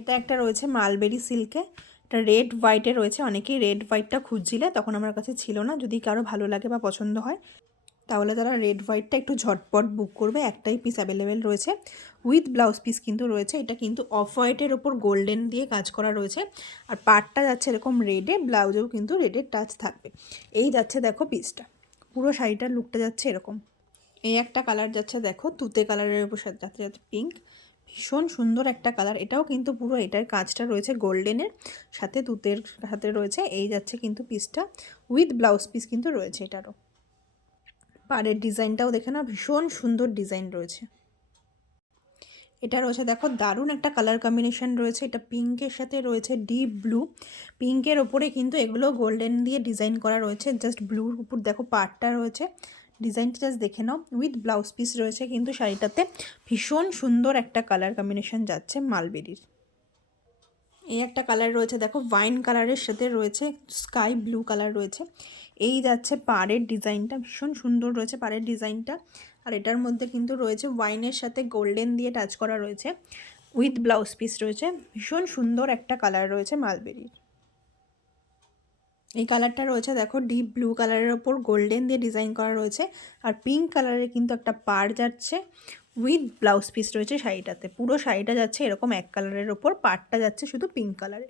এটা একটা রয়েছে মালবেরি সিল্কে, এটা রেড হোয়াইটে রয়েছে। অনেকেই রেড হোয়াইটটা খুঁজছিলে, তখন আমার কাছে ছিল না। যদি কারো ভালো লাগে বা পছন্দ হয় তাহলে তারা রেড হোয়াইটটা একটু ঝটপট বুক করবে। একটাই পিস অ্যাভেলেবেল রয়েছে, উইথ ব্লাউজ পিস কিন্তু রয়েছে। এটা কিন্তু অফ হোয়াইটের ওপর গোল্ডেন দিয়ে কাজ করা রয়েছে, আর পাড়টা যাচ্ছে এরকম রেডে, ব্লাউজেও কিন্তু রেডের টাচ থাকবে। এই যাচ্ছে দেখো পিসটা, পুরো শাড়িটার লুকটা যাচ্ছে এরকম। এই একটা কালার যাচ্ছে দেখো তুতে কালারের উপর সাথে যাচ্ছে যাচ্ছে পিঙ্ক, ভীষণ সুন্দর একটা কালার। এটাও কিন্তু পুরো এটার কাজটা রয়েছে গোল্ডেনের সাথে তুতের সাথে রয়েছে। এই যাচ্ছে কিন্তু পিসটা, উইথ ব্লাউজ পিস কিন্তু রয়েছে এটারও। পাড়ের ডিজাইনটাও দেখে না, ভীষণ সুন্দর ডিজাইন রয়েছে। এটা রয়েছে দেখো দারুণ একটা কালার কম্বিনেশন রয়েছে। এটা পিঙ্কের সাথে রয়েছে ডিপ ব্লু, পিঙ্কের ওপরে কিন্তু এগুলো গোল্ডেন দিয়ে ডিজাইন করা রয়েছে। জাস্ট ব্লুর উপর দেখো পাড়টা রয়েছে, ডিজাইনটা জাস্ট দেখে নাও। উইথ ব্লাউজ পিস রয়েছে কিন্তু শাড়িটাতে, ভীষণ সুন্দর একটা কালার কম্বিনেশন যাচ্ছে মালবেরির। এই একটা কালার রয়েছে দেখো, ওয়াইন কালারের সাথে রয়েছে স্কাই ব্লু কালার রয়েছে। এই যাচ্ছে পাড়ের ডিজাইনটা, ভীষণ সুন্দর রয়েছে পাড়ের ডিজাইনটা। আর এটার মধ্যে কিন্তু রয়েছে ওয়াইনের সাথে গোল্ডেন দিয়ে টাচ করা রয়েছে, উইথ ব্লাউজ পিস রয়েছে। ভীষণ সুন্দর একটা কালার রয়েছে মালবেরির। এই কালারটা রয়েছে দেখো ডিপ ব্লু কালারের ওপর গোল্ডেন দিয়ে ডিজাইন করা রয়েছে, আর পিঙ্ক কালারের কিন্তু একটা পাড় যাচ্ছে, উইথ ব্লাউজ পিস রয়েছে শাড়িটাতে। পুরো শাড়িটা যাচ্ছে এরকম এক কালারের ওপর, পাড়টা যাচ্ছে শুধু পিঙ্ক কালারে।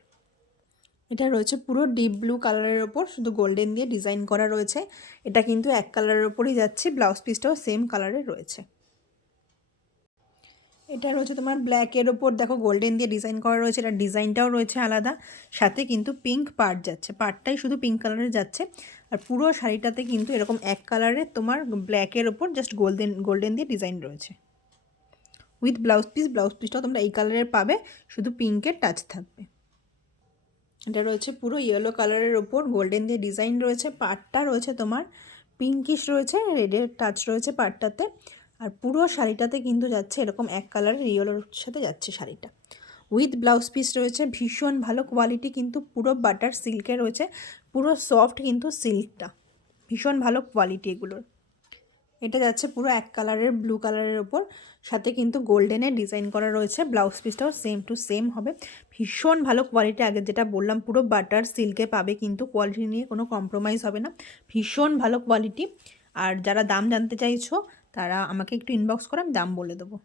এটা রয়েছে পুরো ডিপ ব্লু কালারের ওপর, শুধু গোল্ডেন দিয়ে ডিজাইন করা রয়েছে। এটা কিন্তু এক কালারের ওপরই যাচ্ছে, ব্লাউজ পিসটাও সেম কালারের রয়েছে। এটা রয়েছে তোমার ব্ল্যাকের ওপর দেখো গোল্ডেন দিয়ে ডিজাইন করা রয়েছে, এটা ডিজাইনটাও রয়েছে আলাদা, সাথে কিন্তু পিঙ্ক পার্ট যাচ্ছে, পার্টটাই শুধু পিঙ্ক কালারের যাচ্ছে। আর পুরো শাড়িটাতে কিন্তু এরকম এক কালারের তোমার ব্ল্যাকের ওপর জাস্ট গোল্ডেন দিয়ে ডিজাইন রয়েছে, উইথ ব্লাউজ পিস। ব্লাউজ পিসটাও তোমরা এই কালারের পাবে, শুধু পিঙ্কের টাচ থাকবে। এটা রয়েছে পুরো ইয়েলো কালারের ওপর গোল্ডেন দিয়ে ডিজাইন রয়েছে, পাড়টা রয়েছে তোমার পিঙ্কিশ রয়েছে, রেডের টাচ রয়েছে পাড়টাতে। আর পুরো শাড়িটাতে কিন্তু যাচ্ছে এরকম এক কালারের ইয়েলোর সাথে যাচ্ছে শাড়িটা, উইথ ব্লাউজ পিস রয়েছে। ভীষণ ভালো কোয়ালিটি, কিন্তু পুরো বাটার সিল্কে রয়েছে, পুরো সফট কিন্তু সিল্কটা, ভীষণ ভালো কোয়ালিটি এগুলোর। এটা যাচ্ছে পুরো এক কালারের ব্লু কালারের ওপর, সাথে কিন্তু গোল্ডেনের ডিজাইন করা রয়েছে। ব্লাউজ পিসটাও সেম টু সেম হবে, ভীষণ ভালো কোয়ালিটি। আগে যেটা বললাম পুরো বাটার সিল্কে পাবে, কিন্তু কোয়ালিটি নিয়ে কোনো কম্প্রোমাইজ হবে না, ভীষণ ভালো কোয়ালিটি। আর যারা দাম জানতে চাইছো তারা আমাকে একটু ইনবক্স করে, আমি দাম বলে দেবো।